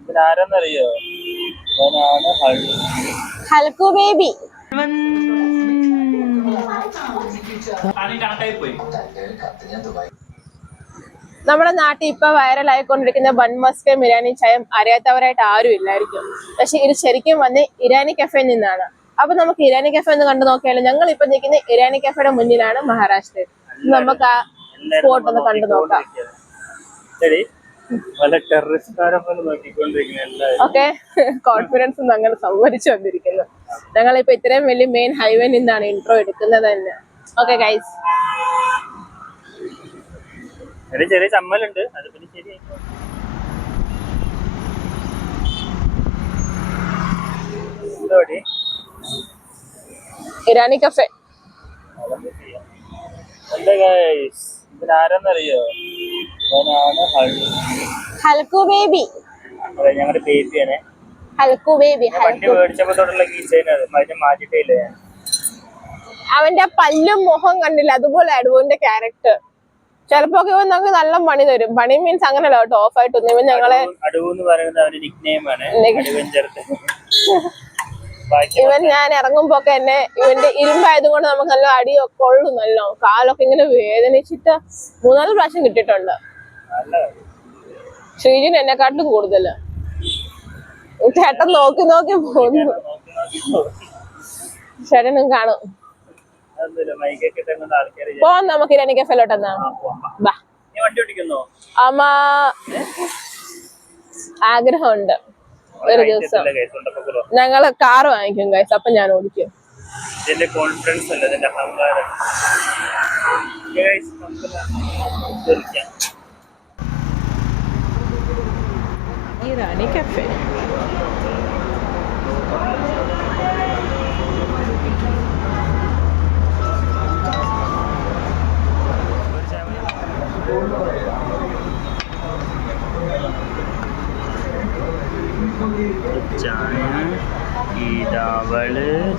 ഇവനാരെന്നറിയോ? ഇവനാണ് ഹൽക്കു ബേബി. നമ്മുടെ നാട്ടിൽ ഇപ്പൊ വൈറലായിക്കൊണ്ടിരിക്കുന്ന ബൺ മസ്കയും ഇറാനി ചായം അറിയാത്തവരായിട്ട് ആരും ഇല്ലായിരിക്കും. പക്ഷെ ഇത് ശരിക്കും വന്ന് ഇറാനി കഫേയിൽ നിന്നാണ്. അപ്പൊ നമുക്ക് ഇറാനി കഫേ ഒന്ന് കണ്ടു നോക്കിയാലോ? ഞങ്ങൾ ഇപ്പൊ നിൽക്കുന്ന ഇറാനി കഫേയുടെ മുന്നിലാണ്, മഹാരാഷ്ട്രയിൽ. നമുക്ക് ആ സ്പോട്ട് ഒന്ന് കണ്ടു നോക്കാം. ഓക്കെ, കോൺഫിഡൻസ് ഞങ്ങൾ സംവദിച്ചു വന്നിരിക്കുന്നു. ഞങ്ങളിപ്പോ ഇത്രയും വലിയ മെയിൻ ഹൈവേ നിന്നാണ് ഇൻട്രോ എടുക്കുന്നത് തന്നെ. ഓക്കെ ഗൈസ്, ചെറിയ ചമ്മലുണ്ട്, അത് പിന്നെ ശരിയായി. ഇറാനി കഫേ. ഇവനാരെന്നറിയോ? ഇവനാണ് ഹൽക്കു ബേബി. ഞങ്ങളുടെ ബേബിയാണ്. ഹൽക്കു ബേബി. വണ്ടി മേടിച്ചപ്പോ തൊട്ടുള്ള കീച്ചൈൻ അത് മാറ്റിട്ടേ. അവന്റെ പല്ലും മുഖം കണ്ടില്ല, അതുപോലെ അഡുവിന്റെ ക്യാരക്ടർ. ചിലപ്പോ ഇവൻ നമുക്ക് നല്ല പണി തരും. പണി മീൻസ് അങ്ങനല്ല കേട്ടോ, ഓഫ് ആയിട്ടൊന്നും. ഇവൻ ഞങ്ങളെ ഇവൻ ഞാൻ ഇറങ്ങുമ്പോക്കെ എന്നെ ഇവന്റെ ഇരുമ്പായത് കൊണ്ട് നമുക്ക് നല്ല അടിയൊക്കെ കൊള്ളും. നല്ലോ കാലൊക്കെ ഇങ്ങനെ വേദനിച്ചിട്ട് 3-4 പ്രാവശ്യം കിട്ടിയിട്ടുണ്ട്. ശ്രീജിന് എന്നെക്കാട്ടിലും കൂടുതല്. ചേട്ടൻ നോക്കി നോക്കി പോകുന്നു. ചേട്ടനും കാണും. പോവാം നമുക്ക് ഇറാനി കഫേലോട്ടെന്നാ. അമ്മ ആഗ്രഹമുണ്ട് ഒരു ദിവസം ഞങ്ങള് കാറ് വാങ്ങിക്കും ഗൈസ്. അപ്പൊ ഞാൻ ഓടിക്കും. ഇറാനി കഫേ.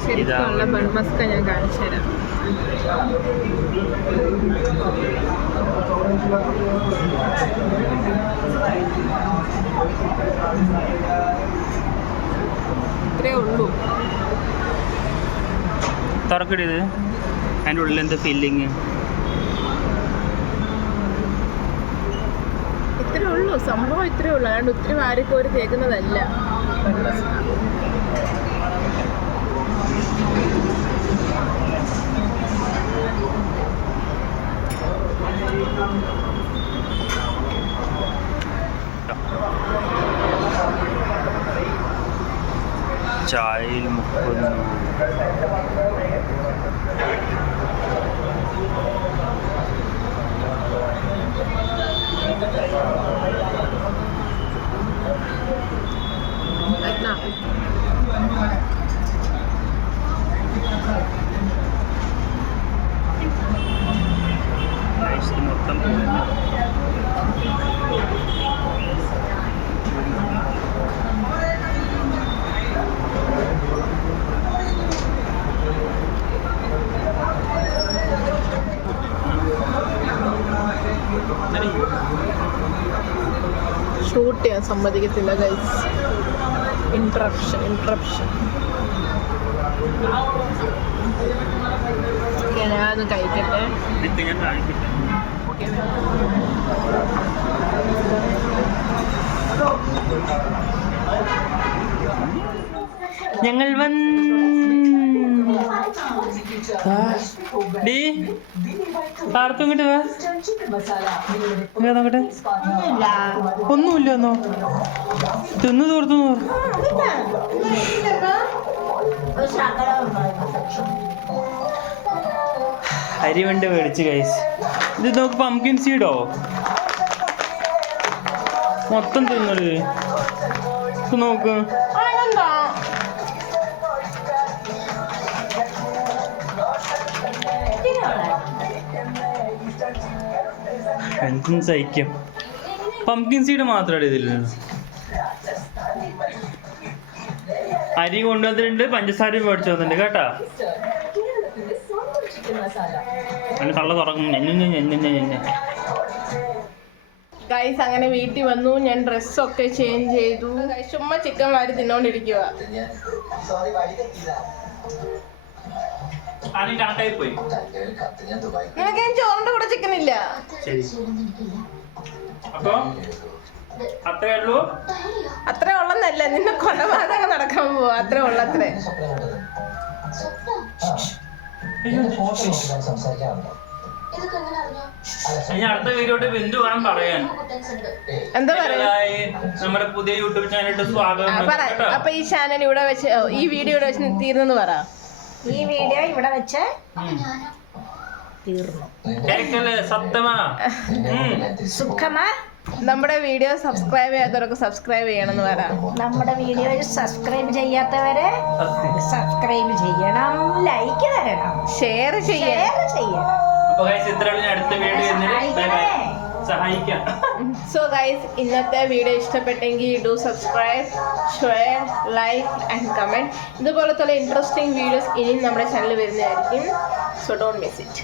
ശരിക്കുള്ള ബൺമസ്ക ഞാൻ കാണിച്ചു തരാം. ഇത്രേ ഉള്ളൂ. തുറക്കടിയത് അതിൻ്റെ ഉള്ളിൽ എന്താ ഫീലിങ്? ഇത്രേ ഉള്ളൂ സംഭവം, ഇത്രേ ഉള്ളൂ. അല്ലാണ്ട് ഒത്തിരി വാരിക്കോരി തേക്കുന്നതല്ല. ചായയിൽ മുക്കുന്നു. മൊത്തം ഷൂട്ട് ചെയ്യാൻ സമ്മതിക്കത്തില്ല ഗൈസ്. ഇൻട്രപ്ഷൻ. ഞാനത് കഴിക്കട്ടെ. ഞങ്ങൾ പാടത്തും ഇങ്ങോട്ട് നോക്കട്ടെ. ഒന്നുമില്ലെന്നോ? തിന്നു തോർത്തു. അരിവണ്ട് മേടിച്ച് കഴിച്ച്. ഇത് നോക്ക്, പംകിൻ സീഡോ മൊത്തം തിന്നത് നോക്ക്. എന്തും സഹിക്കും. പംകിൻ സീഡ് മാത്രമേ ഇതില്ല. അരി കൊണ്ടുവന്നിട്ടുണ്ട്, പഞ്ചസാര മേടിച്ചു വന്നിട്ടുണ്ട് കേട്ടാ. അതിന് തള്ള തുറക്കും. ഗൈസ് അങ്ങനെ വീട്ടിൽ വന്നു, ഞാൻ ഡ്രസ്സൊക്കെ ചേഞ്ച് ചെയ്തു. ചുമ്മാ ചിക്കൻ വാരി തിന്നോണ്ടിരിക്കുക. പോയി നിനക്ക് ഞാൻ ചോറിന്റെ കൂടെ ചിക്കൻ ഇല്ല. അപ്പൊ അത്രേ ഉള്ളൂ. അത്രേ ഉള്ളന്നല്ല, നിന്നെ കൊലപാതകം നടക്കാൻ പോവാ. അത്രേ ഉള്ളത്രേ. അടുത്ത വീഡിയോട്ട് ബിന്ദു വേണം പറയാൻ. എന്താ പറയാ? നമ്മുടെ പുതിയ യൂട്യൂബ് ചാനലിന്റെ സ്വാഗതം. അപ്പൊ ഈ ചാനൽ ഇവിടെ വെച്ച്, ഈ വീഡിയോ ഇവിടെ വെച്ച് തീർന്നെന്ന് പറ. ഈ വീഡിയോ ഇവിടെ വെച്ച് തീർന്നു. സത്യമാ സുഖമാ. നമ്മുടെ വീഡിയോ സബ്സ്ക്രൈബ് ചെയ്യാത്തവരൊക്കെ സബ്സ്ക്രൈബ് ചെയ്യണമെന്ന് പറ. നമ്മുടെ വീഡിയോ സബ്സ്ക്രൈബ് ചെയ്യാത്തവരെ സബ്സ്ക്രൈബ് ചെയ്യണം, ലൈക്ക് തരണം, ഷെയർ ചെയ്യണം. അടുത്ത വീഡിയോ സഹായിക്കാം. സോ ഗൈസ്, ഇന്നത്തെ വീഡിയോ ഇഷ്ടപ്പെട്ടെങ്കിൽ do subscribe, share, like and comment. ഇതുപോലത്തെ ഇൻട്രസ്റ്റിംഗ് വീഡിയോസ് ഇനിയും നമ്മുടെ ചാനലിൽ വരുന്നതായിരിക്കും. So don't miss it.